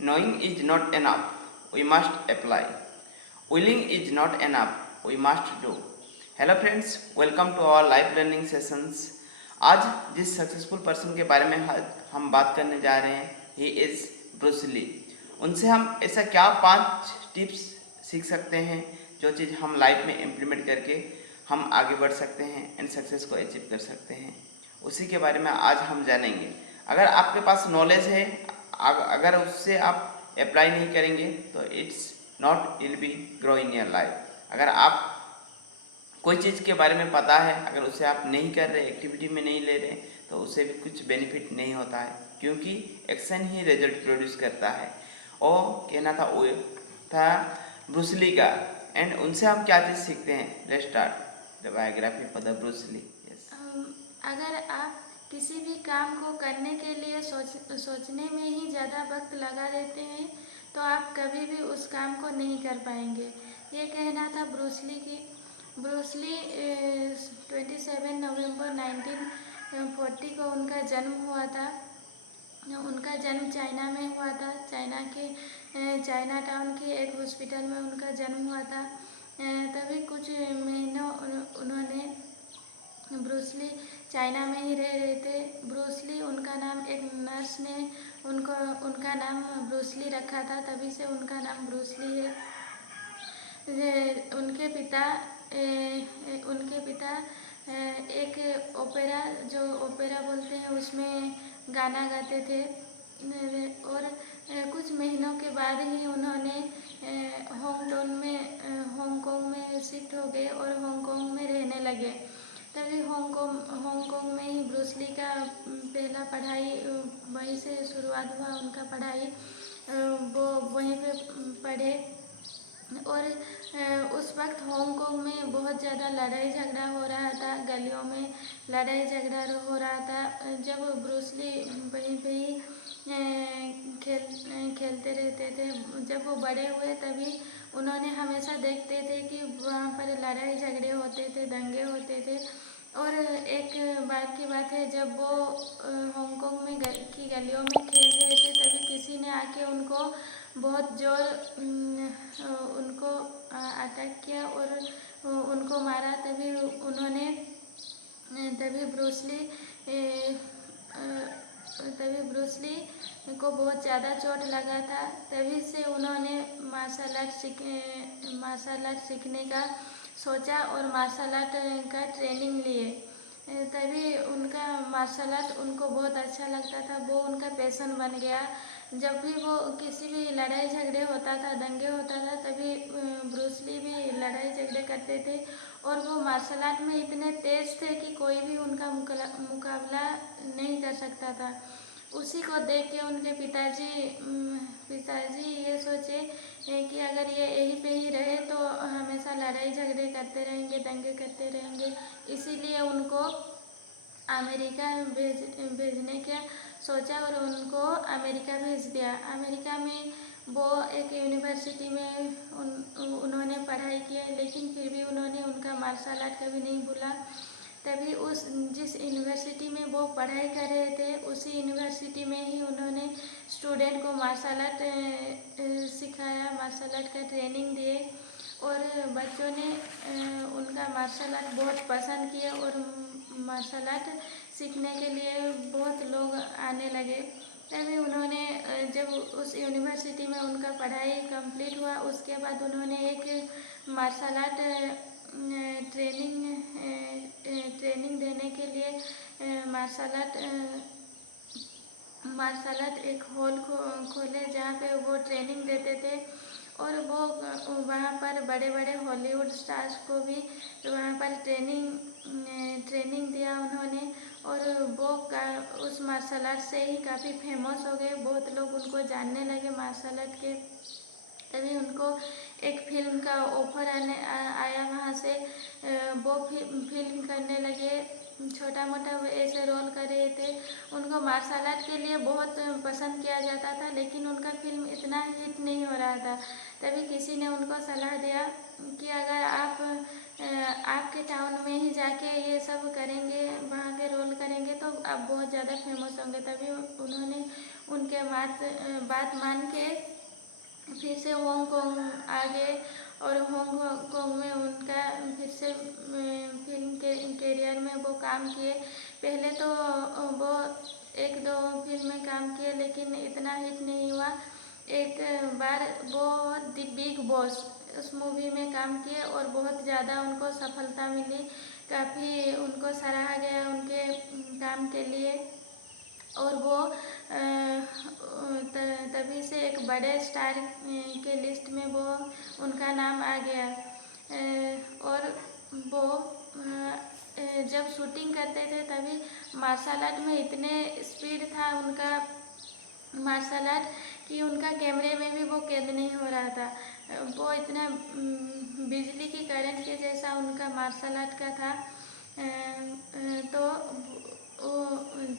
Knowing is not enough, we must apply. Willing is not enough, we must do. Hello friends, welcome to our live learning sessions. आज जिस successful person के बारे में हम बात करने जा रहे हैं, ही इज़ ब्रूस ली। उनसे हम ऐसा क्या 5 टिप्स सीख सकते हैं जो चीज़ हम लाइफ में इम्प्लीमेंट करके हम आगे बढ़ सकते हैं एंड सक्सेस को अचीव कर सकते हैं, उसी के बारे में आज हम जानेंगे। अगर आपके पास नॉलेज है, अगर उससे आप अप्लाई नहीं करेंगे तो it's not will be grow in your life. अगर आप कोई चीज़ के बारे में पता है, अगर उसे आप नहीं कर रहे, एक्टिविटी में नहीं ले रहे, तो उसे भी कुछ बेनिफिट नहीं होता है, क्योंकि एक्शन ही रिजल्ट प्रोड्यूस करता है। और कहना था वो था ब्रूस ली का। एंड उनसे हम क्या चीज़ सीखते हैं? Let's start the biography for the Bruce Lee. अगर आप किसी भी काम को करने के लिए सोचने में ही ज़्यादा वक्त लगा देते हैं तो आप कभी भी उस काम को नहीं कर पाएंगे। ये कहना था ब्रूस ली की। ब्रूस ली 27 नवंबर 1940 को उनका जन्म हुआ था। उनका जन्म चाइना में हुआ था। चाइना टाउन के एक हॉस्पिटल में उनका जन्म हुआ था। तभी कुछ महीनों उन्होंने ब्रूस ली चाइना में ही रह रहे थे। ब्रूस ली उनका नाम एक नर्स ने उनका नाम ब्रूस ली रखा था, तभी से उनका नाम ब्रूस ली है। उनके पिता एक ओपेरा बोलते हैं, उसमें गाना गाते थे। और कुछ महीनों के बाद ही उन्होंने हांगकांग में शिफ्ट हो गए और हांगकांग में रहने लगे। तभी हांगकांग में ही ब्रूस ली का पहला पढ़ाई वहीं से शुरुआत हुआ। उनका पढ़ाई वो वहीं पे पढ़े। और उस वक्त हांगकांग में बहुत ज़्यादा लड़ाई झगड़ा हो रहा था, गलियों में लड़ाई झगड़ा हो रहा था। जब ब्रूस ली वहीं पे ही खेलते रहते थे। जब वो बड़े हुए तभी उन्होंने हमेशा देखते थे कि वहाँ पर लड़ाई झगड़े होते थे, दंगे होते थे। और एक बार की बात है, जब वो हांगकांग में की गलियों में खेल रहे थे, तभी किसी ने आके उनको बहुत जोर उनको अटैक किया और उनको मारा। तभी ब्रूस ली को बहुत ज़्यादा चोट लगा था। तभी से उन्होंने मार्शल आर्ट सीखने का सोचा और मार्शल आर्ट का ट्रेनिंग लिए। तभी उनका मार्शल आर्ट उनको बहुत अच्छा लगता था, वो उनका पैशन बन गया। जब भी वो किसी भी लड़ाई झगड़े होता था, दंगे होता था, तभी ब्रूस ली भी लड़ाई झगड़े करते थे। और वो मार्शल आर्ट में इतने तेज थे कि कोई भी उनका मुकाबला नहीं कर सकता था। उसी को देख के उनके पिताजी ये सोचे कि अगर ये यहीं पे ही रहे तो हमेशा लड़ाई झगड़े करते रहेंगे, दंगे करते रहेंगे। इसीलिए उनको अमेरिका भेजने का सोचा और उनको अमेरिका भेज दिया। अमेरिका में वो एक यूनिवर्सिटी में उन्होंने पढ़ाई की, लेकिन फिर भी उन्होंने उनका मार्शल आर्ट कभी नहीं भूला। तभी जिस यूनिवर्सिटी में वो पढ़ाई कर रहे थे, उसी यूनिवर्सिटी में ही उन्होंने स्टूडेंट को मार्शल आर्ट सिखाया, मार्शल आर्ट का ट्रेनिंग दिए। और बच्चों ने उनका मार्शल आर्ट बहुत पसंद किया और मार्शल आर्ट सीखने के लिए बहुत लोग आने लगे। तभी उन्होंने जब उस यूनिवर्सिटी में उनका पढ़ाई कंप्लीट हुआ, उसके बाद उन्होंने एक मार्शल आर्ट ट्रेनिंग देने के लिए मार्शल आर्ट एक हॉल खोले जहाँ पे वो ट्रेनिंग देते थे। और वो वहाँ पर बड़े बड़े हॉलीवुड स्टार्स को भी वहाँ पर ट्रेनिंग दिया उन्होंने। और वो उस मार्शल आर्ट से ही काफ़ी फेमस हो गए, बहुत लोग उनको जानने लगे मार्शल आर्ट के। तभी उनको एक फिल्म का ऑफर आया वहाँ से। वो फिल्म करने लगे, छोटा मोटा ऐसे रोल कर रहे थे। उनको मार्शल आर्ट के लिए बहुत पसंद किया जाता था, लेकिन उनका फिल्म इतना हिट नहीं हो रहा था। तभी किसी ने उनको सलाह दिया कि अगर आपके टाउन में ही जाके ये सब करेंगे, वहाँ के रोल करेंगे तो आप बहुत ज़्यादा फेमस होंगे। तभी उन्होंने उनके बात मान के फिर से हांगकांग आ गए और हांगकांग में उनका फिर से फिल्म के करियर में वो काम किए। पहले तो वो एक दो फिल्म में काम किए लेकिन इतना हिट नहीं हुआ। एक बार वो द बिग बॉस उस मूवी में काम किए और बहुत ज़्यादा उनको सफलता मिली। काफ़ी उनको सराहा गया उनके काम के लिए और वो तभी से एक बड़े स्टार के लिस्ट में वो उनका नाम आ गया। और वो जब शूटिंग करते थे तभी मार्शल आर्ट में इतने स्पीड था उनका मार्शल आर्ट कि उनका कैमरे में भी वो कैद नहीं हो रहा था। वो इतना बिजली की करंट के जैसा उनका मार्शल आर्ट का था। तो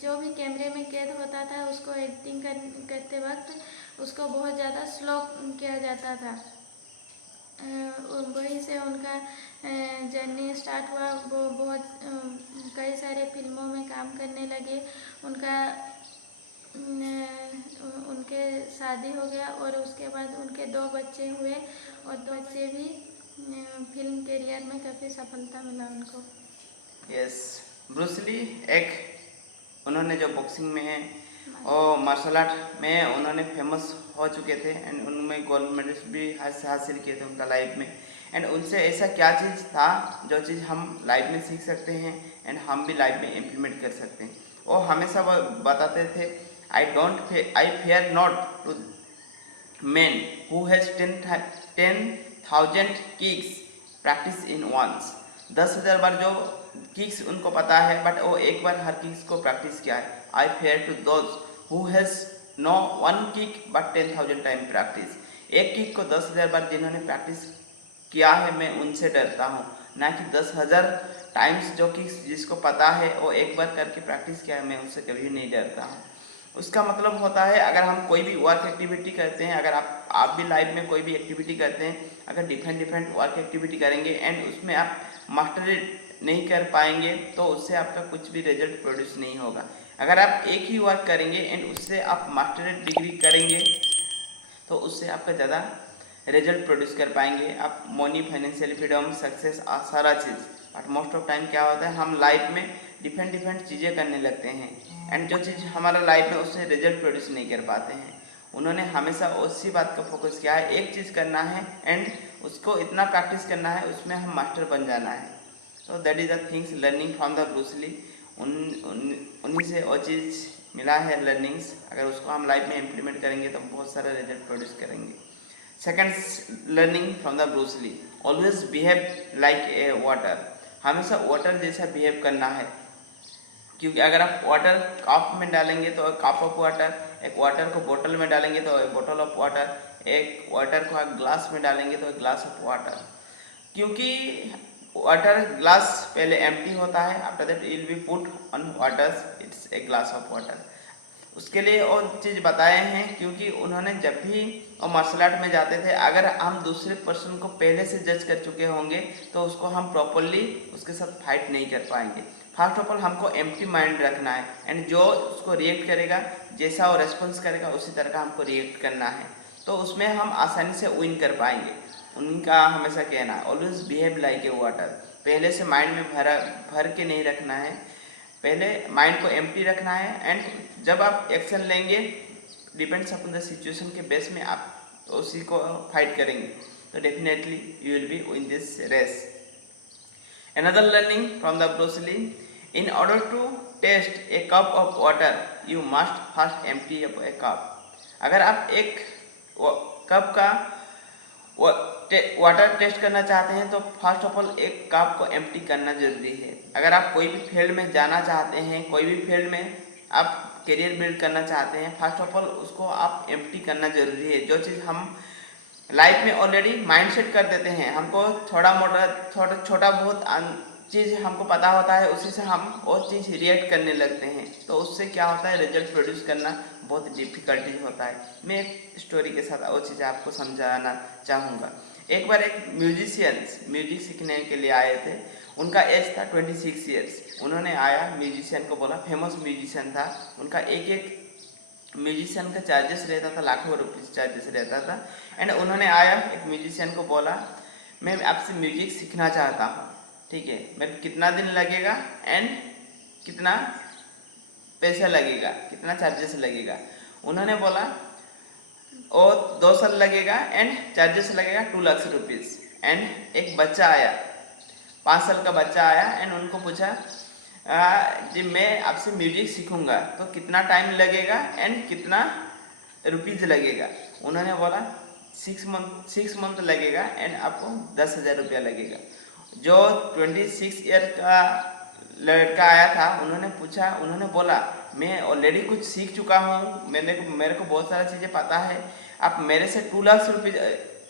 जो भी कैमरे में कैद होता था उसको एक्टिंग करते वक्त उसको बहुत ज़्यादा स्लो किया जाता था। वहीं से उनका जर्नी स्टार्ट हुआ। वो बहुत कई सारे फिल्मों में काम करने लगे। उनके शादी हो गया और उसके बाद उनके 2 बच्चे हुए और 2 बच्चे भी फिल्म करियर में काफ़ी सफलता मिला उनको। यस, ब्रूस ली एक उन्होंने जो बॉक्सिंग में और मार्शल आर्ट में उन्होंने फेमस हो चुके थे एंड उनमें गोल्ड मेडल्स भी हासिल किए थे उनका लाइफ में। एंड उनसे ऐसा क्या चीज़ था जो चीज़ हम लाइफ में सीख सकते हैं एंड हम भी लाइफ में इम्प्लीमेंट कर सकते हैं। वो हमेशा वो बताते थे I fear not to man who has 10,000 kicks practice in once. 10,000 बार जो किक्स उनको पता है बट वो एक बार हर किक्स को प्रैक्टिस किया है। I fear to those who has no 1 kick but 10,000 time practice. एक किक को 10,000 बार जिन्होंने प्रैक्टिस किया है मैं उनसे डरता हूँ, ना कि 10,000 टाइम्स जो किक्स जिसको पता है वो एक बार करके प्रैक्टिस किया है मैं उससे कभी नहीं डरता हूँ। उसका मतलब होता है अगर हम कोई भी वर्क एक्टिविटी करते हैं, अगर आप भी लाइफ में कोई भी एक्टिविटी करते हैं, अगर डिफरेंट वर्क एक्टिविटी करेंगे एंड उसमें आप मास्टरी नहीं कर पाएंगे तो उससे आपका कुछ भी रिजल्ट प्रोड्यूस नहीं होगा। अगर आप एक ही वर्क करेंगे एंड उससे आप मास्टरेट डिग्री करेंगे तो उससे आपका ज़्यादा रिजल्ट प्रोड्यूस कर पाएंगे आप। मनी, फाइनेंशियल फ्रीडम, सक्सेस, सारा चीज़। बट मोस्ट ऑफ टाइम क्या होता है हम लाइफ में डिफरेंट चीज़ें करने लगते हैं एंड जो चीज़ हमारा लाइफ में उससे रिजल्ट प्रोड्यूस नहीं कर पाते हैं। उन्होंने हमेशा उसी बात का फोकस किया है, एक चीज़ करना है एंड उसको इतना प्रैक्टिस करना है उसमें हम मास्टर बन जाना है। तो that is the things learning from the Bruce Lee. उन्हीं से वो चीज़ मिला है लर्निंग्स। अगर उसको हम लाइफ में इम्प्लीमेंट करेंगे तो बहुत सारा रिजल्ट प्रोड्यूस करेंगे। Second learning from the Bruce Lee, always behave like a water. हमेशा वाटर जैसा बिहेव करना है, क्योंकि अगर आप वाटर कप में डालेंगे तो कप ऑफ वाटर, एक वाटर को बोतल में डालेंगे तो एक बोतल ऑफ वाटर, एक वाटर को आप ग्लास में डालेंगे तो एक ग्लास ऑफ वाटर। क्योंकि वाटर ग्लास पहले एम्प्टी होता है, after that will be put on waters, it's a glass of water. उसके लिए वो चीज़ बताए हैं क्योंकि उन्होंने जब भी वो मार्शल आर्ट में जाते थे अगर हम दूसरे पर्सन को पहले से जज कर चुके होंगे तो उसको हम प्रॉपरली उसके साथ फाइट नहीं कर पाएंगे। फर्स्ट ऑफ ऑल हमको एम्प्टी माइंड रखना है एंड जो उसको रिएक्ट करेगा, जैसा वो रेस्पॉन्स करेगा उसी तरह का हमको रिएक्ट करना है, तो उसमें हम आसानी से विन कर पाएंगे। उनका हमेशा कहना है always behave like a water. पहले से माइंड में भर के नहीं रखना है, पहले माइंड को एम्प्टी रखना है एंड जब आप एक्शन लेंगे डिपेंड्स अपॉन द सिचुएशन के बेस में आप उसी को फाइट करेंगे तो definitely you will be win this race. Another learning from the Bruce Lee, in order to taste a cup of water you must first empty a cup। अगर आप एक कप का वाटर टेस्ट करना चाहते हैं तो फर्स्ट ऑफ ऑल एक cup को एम्प्टी करना जरूरी है। अगर आप कोई भी फील्ड में जाना चाहते हैं, कोई भी फील्ड में आप करियर बिल्ड करना चाहते हैं, फर्स्ट ऑफ ऑल उसको आप एम्प्टी करना जरूरी है। जो चीज़ हम लाइफ में ऑलरेडी माइंडसेट कर देते हैं, हमको छोटा बहुत चीज़ हमको पता होता है, उसी से हम वो चीज़ रिएक्ट करने लगते हैं, तो उससे क्या होता है रिजल्ट प्रोड्यूस करना बहुत डिफिकल्टी होता है। मैं एक स्टोरी के साथ वो चीज़ आपको समझाना चाहूँगा। एक बार एक म्यूजिशियंस म्यूजिक सीखने के लिए आए थे। उनका एज था 26 ईयर्स। उन्होंने आया, म्यूजिशियन को बोला, फेमस म्यूजिशियन था। उनका एक एक म्यूजिशियन का चार्जेस रहता था, लाखों रुपीस चार्जेस रहता था। एंड उन्होंने आया, एक म्यूजिशियन को बोला, मैं आपसे म्यूजिक सीखना चाहता हूँ, ठीक है, मेरे को कितना दिन लगेगा एंड कितना पैसा लगेगा, कितना चार्जेस लगेगा। उन्होंने बोला और 2 साल लगेगा एंड चार्जेस लगेगा 2 लाख रुपीज़। एंड एक बच्चा आया, 5 साल का बच्चा आया एंड उनको पूछा जी मैं आपसे म्यूजिक सीखूंगा तो कितना टाइम लगेगा एंड कितना रुपीज़ लगेगा। उन्होंने बोला 6 मंथ लगेगा एंड आपको 10,000 रुपया लगेगा। जो 26 ईयर का लड़का आया था, उन्होंने बोला मैं ऑलरेडी कुछ सीख चुका हूँ, मेरे को बहुत सारी चीज़ें पता है, आप मेरे से 2 लाख रुपये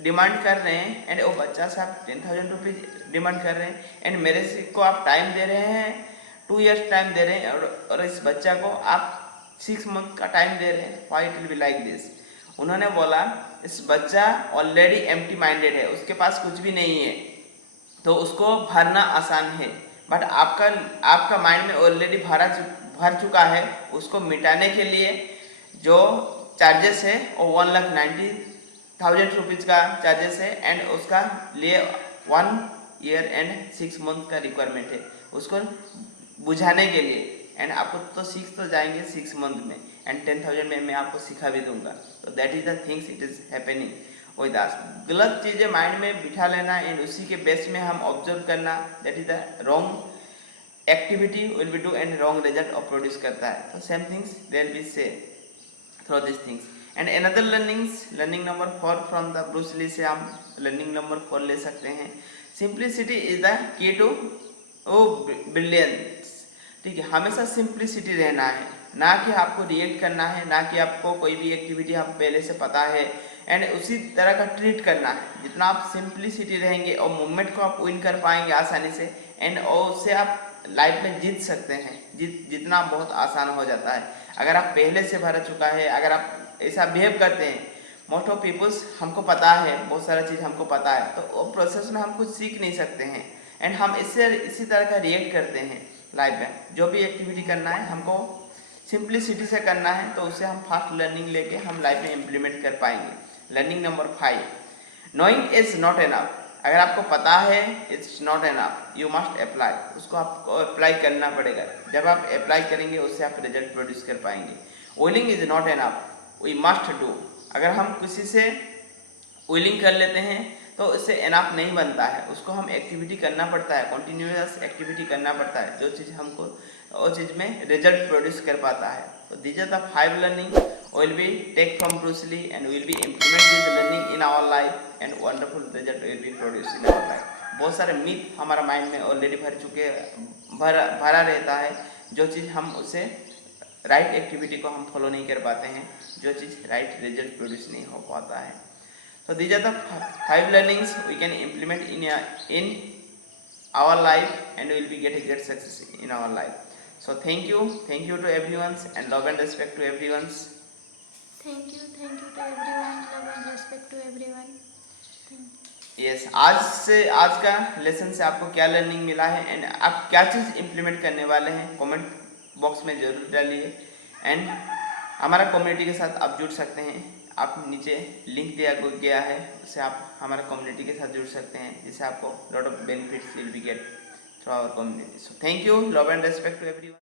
डिमांड कर रहे हैं एंड वो बच्चा से आप 10,000 रुपीज़ डिमांड कर रहे हैं एंड मेरे से को आप टाइम दे रहे हैं, 2 ईयर्स टाइम दे रहे हैं और इस बच्चा को आप 6 मंथ का टाइम दे रहे हैं। Why it will be like this. उन्होंने बोला इस बच्चा ऑलरेडी एम्प्टी माइंडेड है, उसके पास कुछ भी नहीं है, तो उसको भरना आसान है, बट आपका माइंड में ऑलरेडी भर चुका है। उसको मिटाने के लिए जो चार्जेस है वो 1,90,000 रुपीज़ का चार्जेस है एंड उसका लिए 1 ईयर एंड 6 मंथ का रिक्वायरमेंट है उसको बुझाने के लिए। एंड आपको तो सीख तो जाएंगे 6 मंथ में एंड 10,000 में मैं आपको सिखा भी दूंगा। तो that is the things it is happening with us. गलत चीज़ें माइंड में बिठा लेना एंड उसी के बेस में हम ऑब्जर्व करना, that is the wrong activity will be do and wrong result of produce करता है। तो same things there be say through this things. And another learning number 4 from the Bruce Lee से हम learning number 4 ले सकते हैं। Simplicity is the key to brilliance. ठीक है, हमेशा सिंप्लिसिटी रहना है, ना कि आपको रिएक्ट करना है, ना कि आपको कोई भी एक्टिविटी आप पहले से पता है एंड उसी तरह का ट्रीट करना है। जितना आप सिंप्लिसिटी रहेंगे और मूवमेंट को आप विन कर पाएंगे आसानी से एंड और उससे आप लाइफ में जीत सकते हैं। जितना बहुत आसान हो जाता है अगर आप पहले से भर चुका है, अगर आप ऐसा बिहेव करते हैं। मोस्ट ऑफ पीपल्स हमको पता है, बहुत सारा चीज़ हमको पता है, तो वो प्रोसेस में हम कुछ सीख नहीं सकते हैं एंड हम इसी तरह का रिएक्ट करते हैं लाइफ में। जो भी एक्टिविटी करना है हमको सिंप्लिसिटी से करना है, तो उससे हम फास्ट लर्निंग लेके हम लाइफ में इम्प्लीमेंट कर पाएंगे। Learning number 5, knowing is not enough. अगर आपको पता है it's not enough, you must apply. उसको आपको अप्लाई करना पड़ेगा। जब आप अप्लाई करेंगे उससे आप रिजल्ट प्रोड्यूस कर पाएंगे। Willing is not enough, we must do. अगर हम किसी से विलिंग कर लेते हैं तो उससे एनफ नहीं बनता है, उसको हम एक्टिविटी करना पड़ता है, कंटिन्यूअस एक्टिविटी करना पड़ता है, जो चीज़ हमको वो चीज़ में रिजल्ट प्रोड्यूस कर पाता है। तो these are the 5 learning will be take from Bruce Lee and will be implement this learning in our life and wonderful result will be produced in our life। बहुत सारे मिथ हमारा mind में already भरा रहता है, जो चीज़ हम उसे राइट एक्टिविटी को हम फॉलो नहीं कर पाते हैं, जो चीज़ राइट रिजल्ट प्रोड्यूस नहीं हो पाता है। तो these are the 5 learnings we can implement in our life and will be get a great success in our life. So thank you to everyone and love and respect to everyone. Thank you to everyone, love and respect to everyone. Yes, आज का lesson से आपको क्या learning मिला है and आप क्या चीज़ implement करने वाले हैं, कमेंट बॉक्स में जरूर डालिए। एंड हमारा कम्युनिटी के साथ आप जुड़ सकते हैं, आप नीचे लिंक दिया गया है, उससे आप हमारा कम्युनिटी के साथ जुड़ सकते हैं, जिससे आपको lot of benefits will be get through our community. So thank you, love and respect to everyone.